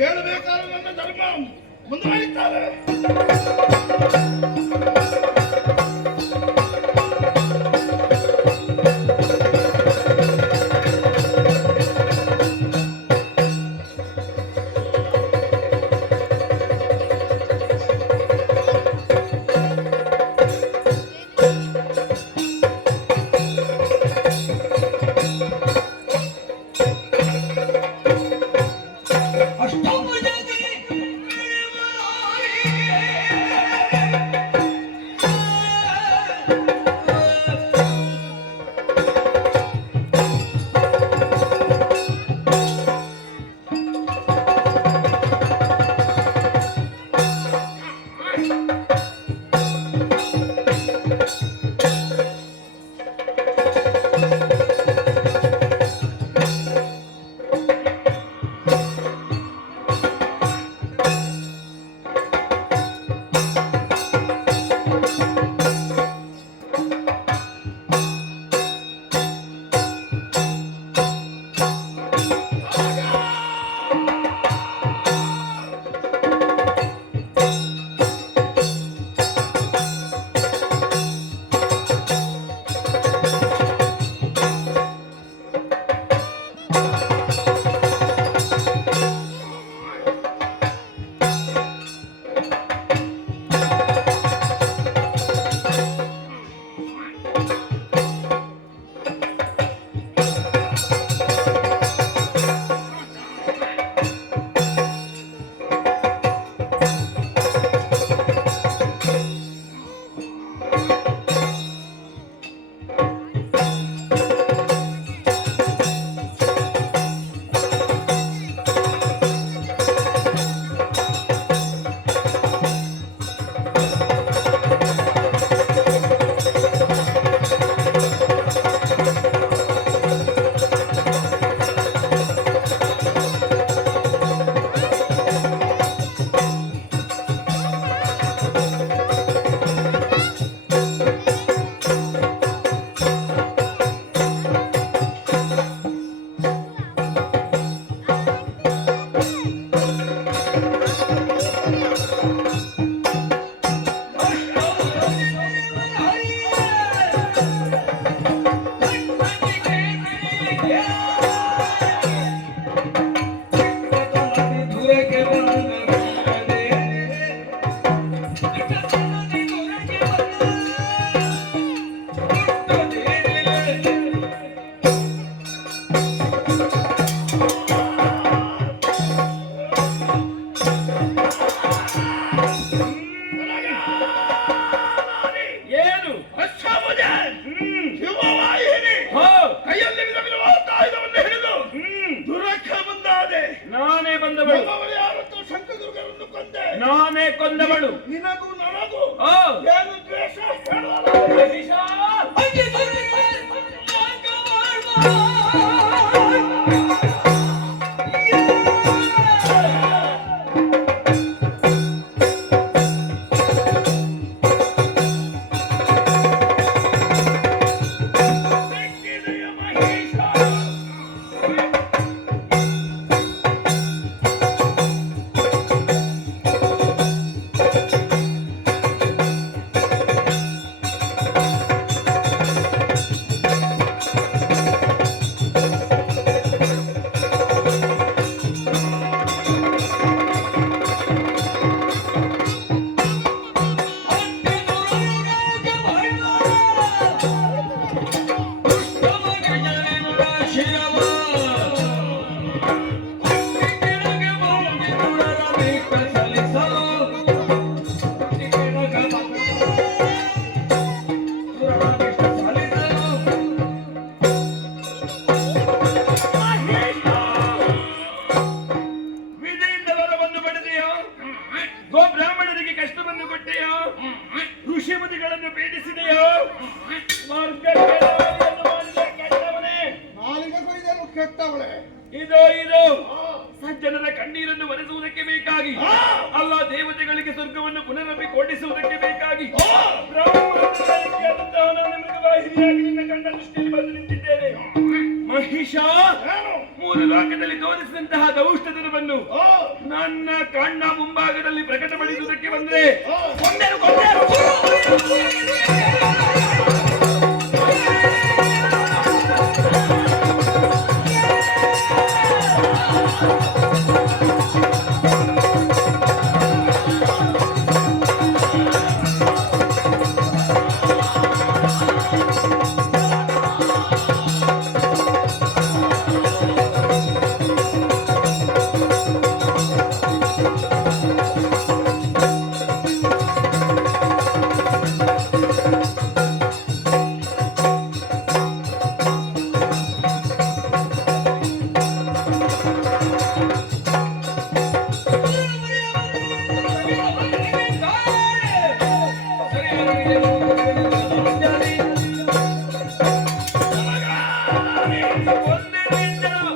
ಕೇಳಬೇಕಾದ ನನ್ನ ಧರ್ಮ ಮುಂದುವರಿತಾರೆ. ನಾನೇ ಕೊಂದವಳು. ನಿನಗೂ ನನಗೂ ಏನು ದ್ವೇಷ? ಸಜ್ಜನರ ಕಣ್ಣೀರನ್ನು ಒರೆಸುವುದಕ್ಕೆ ಬೇಕಾಗಿ, ಅಲ್ಲ ದೇವತೆಗಳಿಗೆ ಸ್ವರ್ಗವನ್ನು ಪುನರಭಿಕೋಟಿಸುವುದಕ್ಕೆ ಬೇಕಾಗಿ ನಿನ್ನ ಕಂಡ ದೃಷ್ಟಿಯಲ್ಲಿ ಬಂದು ನಿಂತಿದ್ದೇನೆ. ಮಹಿಷ, 3 ಲೋಕದಲ್ಲಿ ತೋರಿಸಿದಂತಹ ದೌಷ್ಟತನವನ್ನು ನನ್ನ ಕಣ್ಣ ಮುಂಭಾಗದಲ್ಲಿ ಪ್ರಕಟಪಡಿಸುವುದಕ್ಕೆ ಬಂದ್ರೆ ಕೊಂಡೆರು ಕೊಂಡೆರು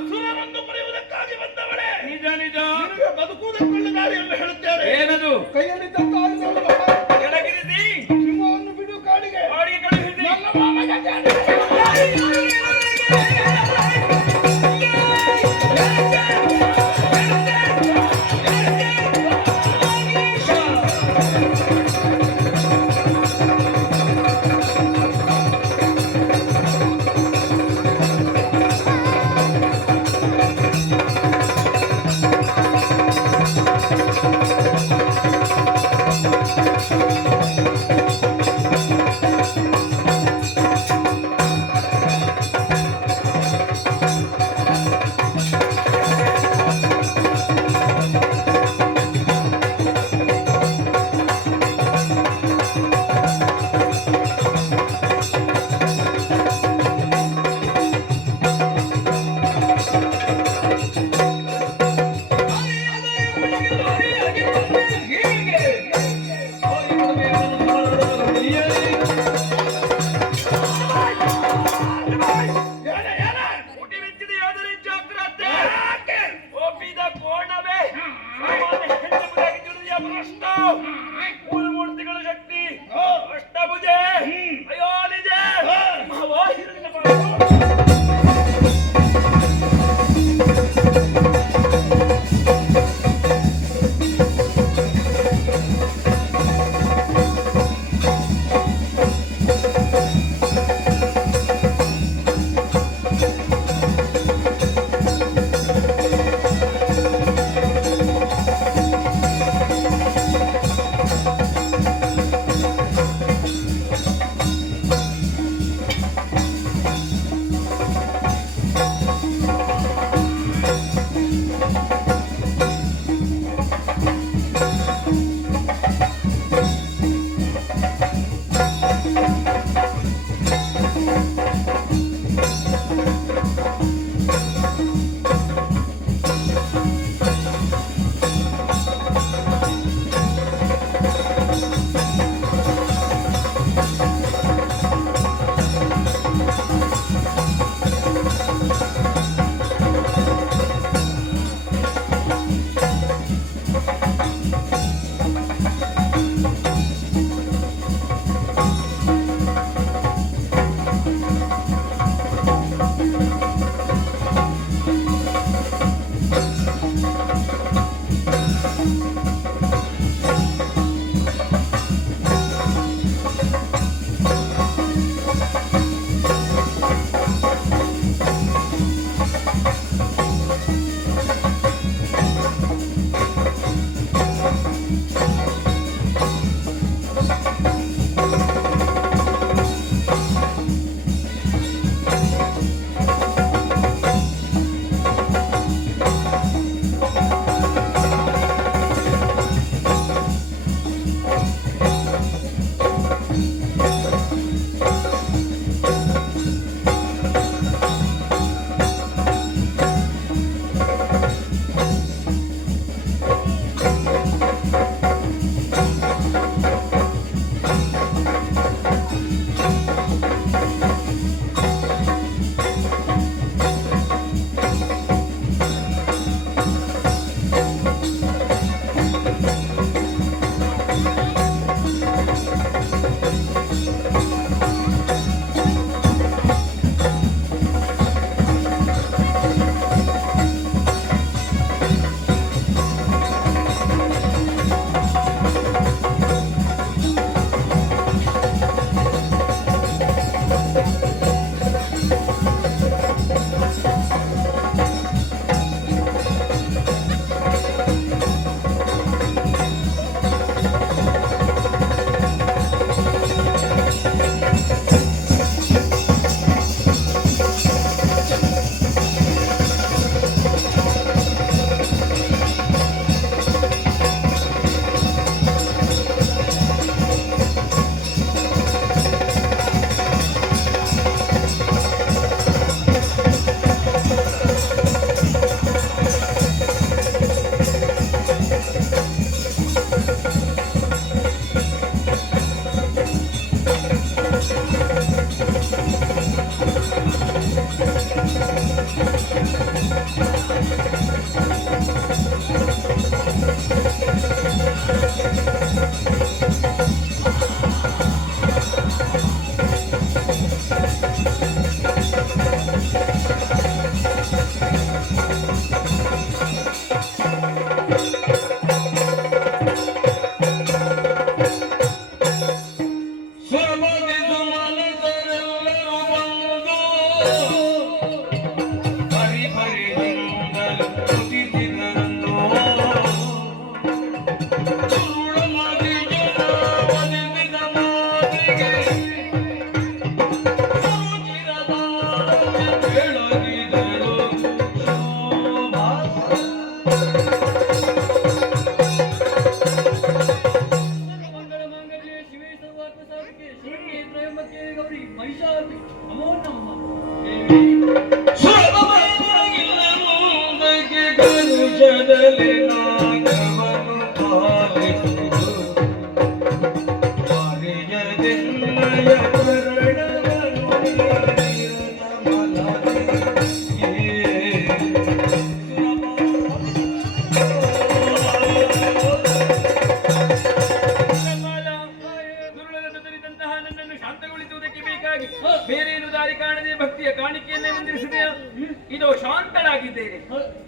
ಸುರರನ್ನು ಪಡೆಯುವುದಕ್ಕಾಗಿ ಬಂದವಳೆ. ನಿಜ ನಿಜ. ನಿನಗೆ ಬದುಕುವುದಕ್ಕೊಳ್ಳ ದಾರಿಯನ್ನು ಹೇಳುತ್ತೇನೆ. ಏನದು? ಕೈಯಲ್ಲಿದ್ದಂತ ಆಯುಧವನ್ನು ಕೆಳಗಿರಿಸಿ ಸಿಂಹವನ್ನು ಬಿಡು ಕಾಡಿಗೆ. ಕಾಡಿಗೆ ಕಳುಹಿಸಿ. ನನ್ನ ಮಾಮನ ಮೂರ್ತಿಗಳ ಶಕ್ತಿ ಅಷ್ಟಭುಜೆ ಅಯ್ಯೋ ನಿಜ ಶಾಂತಗೊಳಿಸುವುದಕ್ಕೆ ಬೇಕಾಗಿ ಬೇರೇನು ದಾರಿ ಕಾಣದೆ ಭಕ್ತಿಯ ಕಾಣಿಕೆಯನ್ನೇ ಮಂದಿರಿಸಿದೆಯಾ? ಇದು ಶಾಂತಳಾಗಿದ್ದೇನೆ.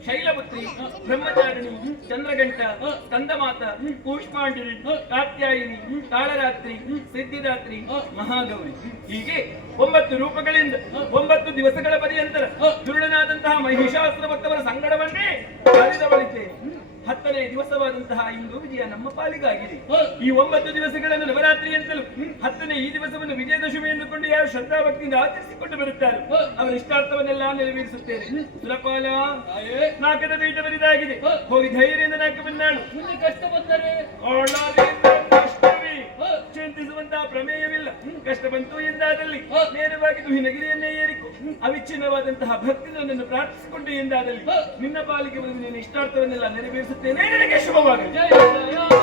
ಶೈಲಪುತ್ರಿ, ಬ್ರಹ್ಮಚಾರಿಣಿ, ಚಂದ್ರಘಂಟ, ಸ್ಕಂದಮಾತ, ಕೂಷ್ಮಾಂಡರಿ, ಕಾತ್ಯಾಯಿನಿ, ಕಾಳರಾತ್ರಿ, ಸಿದ್ಧಿದಾತ್ರಿ, ಮಹಾಗೌರಿ ಹೀಗೆ 9 ರೂಪಗಳಿಂದ 9 ದಿವಸಗಳ ಪರ್ಯಂತರ ದುರುಳನಾದಂತಹ ಮಹಿಷಾಸುರ ಭಕ್ತವರ ಸಂಗಡವನ್ನೇ ಕಳೆದವಳಿದ್ದೇನೆ. 10ನೇ ದಿವಸವಾದಂತಹ ಇಂದು ವಿಜಯ ನಮ್ಮ ಪಾಲಿಗಾಗಿದೆ. ಈ 9 ದಿವಸಗಳನ್ನು ನವರಾತ್ರಿ ಅಂತಲೂ 10ನೇ ಈ ದಿವಸವನ್ನು ವಿಜಯದಶಮಿ ಎಂದುಕೊಂಡು ಯಾರು ಶ್ರದ್ಧಾಭಕ್ತಿಯಿಂದ ಆಚರಿಸಿಕೊಂಡು ಬರುತ್ತಾರೆ ಅವರ ಇಷ್ಟಾರ್ಥವನ್ನೆಲ್ಲ ನೆರವೇರಿಸುತ್ತೇನೆ. ಸುರಪಾಲ, ನಾಲ್ಕದ ಪೀಠ ಬರಿದಾಗಿದೆ. ಹೋಗಿ ಧೈರ್ಯದಿಂದ ನಾಲ್ಕು ಬಂದಾಳು. ಮುಂದೆ ಕಷ್ಟ ಬಂದರೆ ಕಷ್ಟವೇ ಚಿಂತಿಸುವಂತಹ ಪ್ರಮೇಯವಿಲ್ಲ. ಕಷ್ಟ ಬಂತು ಎಂದಾದಲ್ಲಿ ನೇರವಾಗಿ ದುಹಿನಗಿರಿಯನ್ನೇ ಏರಿಕೊ. ಅವಿಚ್ಛಿನ್ನವಾದಂತಹ ಭಕ್ತಿ ನನ್ನನ್ನು ಪ್ರಾರ್ಥಿಸಿಕೊಂಡು ಎಂದಾದಲ್ಲಿ ನಿನ್ನ ಪಾಲಿಗೆ ಬಂದು ನಿನ್ನ ಇಷ್ಟಾರ್ಥವನ್ನೆಲ್ಲ ನೆರವೇರಿಸುತ್ತೇನೆ. ನಿನಗೆ ಶುಭವಾಗಲಿ. ಜಯ ಜಯ